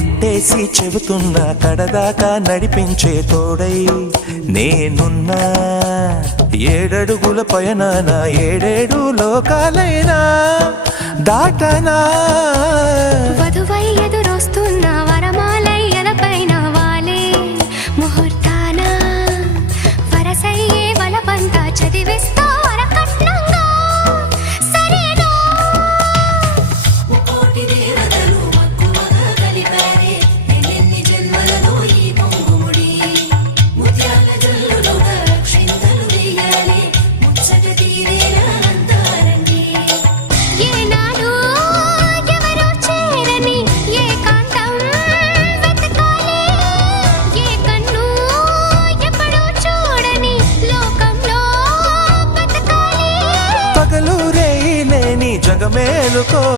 ఒట్టేసి చెబుతున్నా కడదాకా నడిపించే తోడై నేనున్నా. 7 అడుగుల పయనాన 7 లోకాలైనా దాటనా